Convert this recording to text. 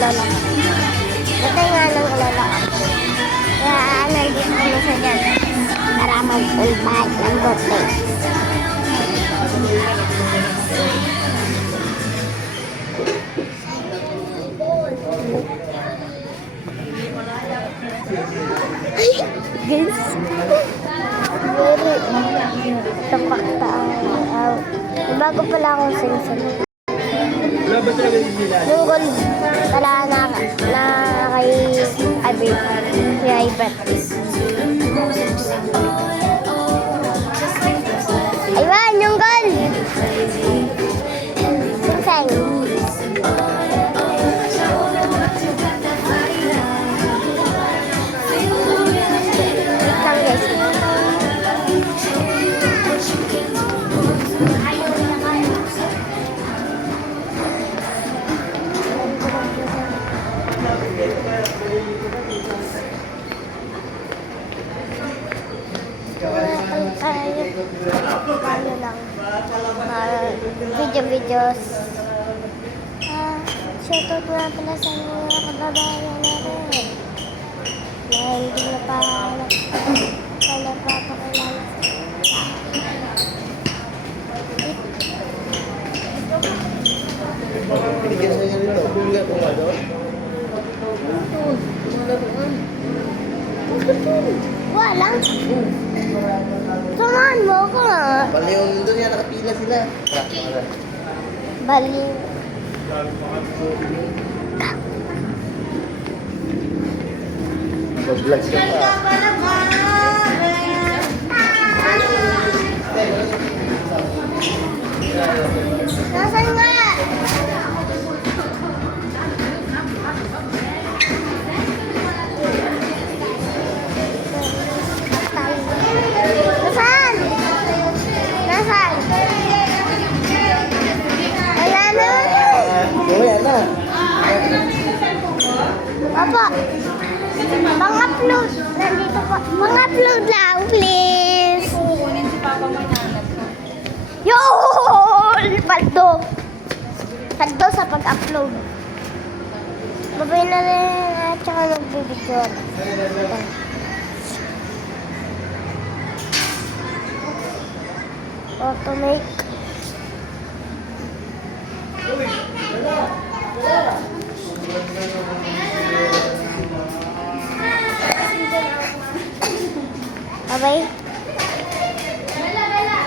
ulala. Buti nga ng ulala. Kaya nandito kami sa dyan para mag-invite ng birthday. Guys, tapak tayo. Bago pala akong sing-sing. Wala ba talaga sila? Lungkol pala na kay Abby. Kay Ibet. Aywan, yung gol! Sing-sing. Ano lang, video-videos. Shoutout nga pala sa mga kababayan natin na hindi na pa napapakilala sa Binigyan sa niya nito. Binigyan ko nga doon. wala. Samahan mo ako nga. Bali yung doon yan, nakapila sila. Bali. Mag-vlogs ka pa. Nasaan nga? Nasaan? Nasaan? Wala na. Wala na. Opo. Pang-upload. Nandito po. Pang-upload lang, please. Kukunin si Papa mo nanap ko. Yol! Paldo. Paldo sa pag-upload. Babay na rin at saka magbibidyo. Automake. Bye-bye.